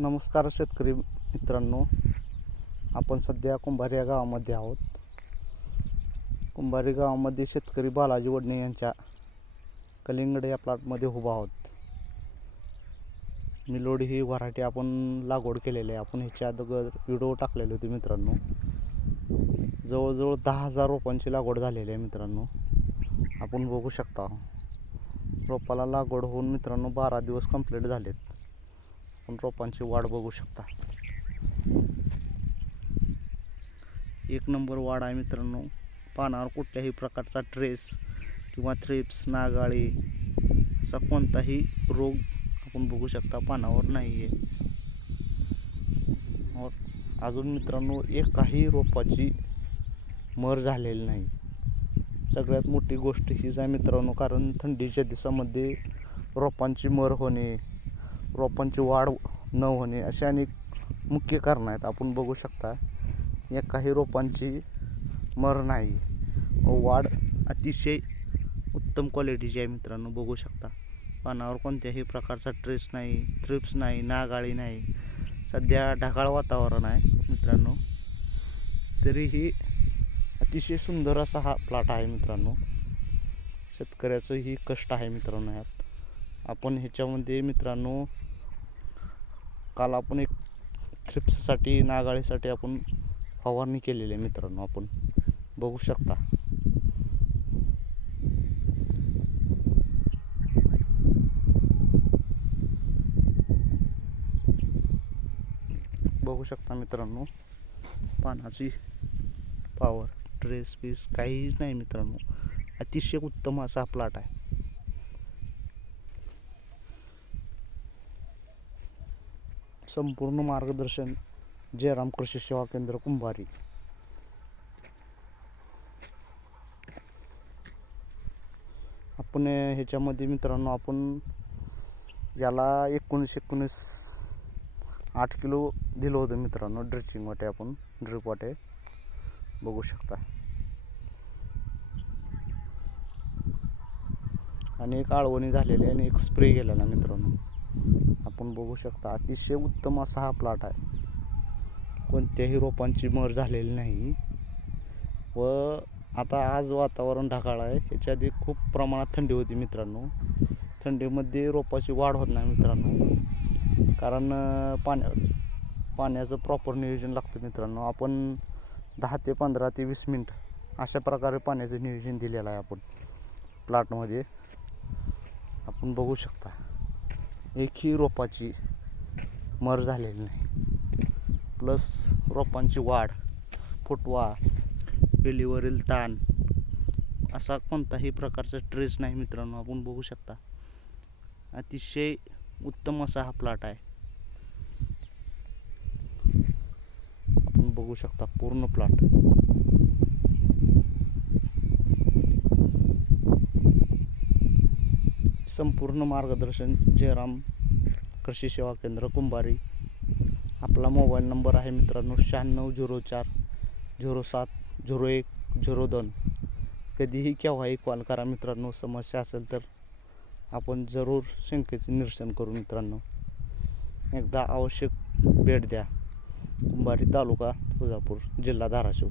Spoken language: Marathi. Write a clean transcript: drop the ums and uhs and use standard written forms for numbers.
नमस्कार शेतकरी मित्रांनो, आपण सध्या कुंभारी या गावामध्ये आहोत. कुंभारी गावामध्ये शेतकरी बालाजी वडणे यांच्या कलिंगड या प्लॉटमध्ये उभा आहोत. मिलोडी ही व्हरायटी आपण लागवड केलेली आहे. आपण ह्याच्या अगोदर व्हिडिओ टाकलेले होते मित्रांनो. जवळजवळ 10,000 रोपांची लागवड झालेली आहे मित्रांनो. आपण बघू शकता रोपाला लागवड होऊन मित्रांनो 12 दिवस कंप्लीट झालेत. आपण रोपांची वाढ बघू शकता. एक नंबर वाढ आहे मित्रांनो. पानावर कुठल्याही प्रकारचा ट्रेस किंवा थ्रिप्स, नागाळी असा कोणताही रोग आपण बघू शकता पानावर नाही आहे. अजून मित्रांनो एकाही रोपाची मर झालेली नाही. सगळ्यात मोठी गोष्ट हीच आहे मित्रांनो, कारण थंडीच्या दिवसामध्ये रोपांची मर होणे, रोपांची वाढ न होणे असे अनेक मुख्य कारण आहेत. आपण बघू शकता एकाही रोपांची मर नाही. वाढ अतिशय उत्तम क्वालिटीची आहे मित्रांनो. बघू शकता पानावर कोणत्याही प्रकारचा ट्रेस नाही, थ्रिप्स नाही, नागाळी नाही. सध्या ढगाळ वातावरण आहे मित्रांनो, तरीही अतिशय सुंदर असा हा प्लॉट आहे मित्रांनो. शेतकऱ्याचं ही कष्ट आहे मित्रांनो. यात आपण ह्याच्यामध्ये मित्रांनो काल आपण एक थ्रिप्ससाठी, नागाळीसाठी आपण फवारणी केलेली आहे मित्रांनो. आपण बघू शकता. बघू शकता मित्रांनो पानाची पावर, ट्रेस पीस काहीच नाही मित्रांनो. अतिशय उत्तम असा प्लॉट आहे. संपूर्ण मार्गदर्शन जयराम कृषी सेवा केंद्र कुंभारी. आपण ह्याच्यामध्ये मित्रांनो आपण याला 19 8 किलो दिलं होतं मित्रांनो. ड्रिचिंग वाटे आपण ड्रिप वाटे बघू शकता. आणि एक आळवणी झालेली आणि एक स्प्रे केलेला मित्रांनो. आपण बघू शकता अतिशय उत्तम असा हा प्लॉट आहे. कोणत्याही रोपांची मर झालेली नाही. व आता आज वातावरण ढगाळ आहे. ह्याच्या आधी खूप प्रमाणात थंडी होती मित्रांनो. थंडीमध्ये रोपाची वाढ होत नाही मित्रांनो, कारण पाण्याचं प्रॉपर नियोजन लागतं मित्रांनो. आपण 10 ते 15 ते 20 मिनिट अशा प्रकारे पाण्याचं नियोजन दिलेलं आहे आपण प्लॉटमध्ये. आपण बघू शकता एकही रोपाची मर झालेली नाही. प्लस रोपांची वाढ, फुटवा, वेलीवरील ताण असा कोणताही प्रकारचा ट्रेस नाही मित्रांनो. आपण बघू शकता अतिशय उत्तम असा हा प्लॉट आहे. आपण बघू शकता पूर्ण प्लॉट. संपूर्ण मार्गदर्शन जयराम कृषी सेवा केंद्र कुंभारी. आपला मोबाईल नंबर आहे मित्रांनो 9604 07 01 02. कधीही केव्हाही कॉल करा मित्रांनो. समस्या असेल तर आपण जरूर शंकेचे निरसन करू मित्रांनो. एकदा आवश्यक भेट द्या. कुंभारी, तालुका तुळजापूर, जिल्हा धाराशिव.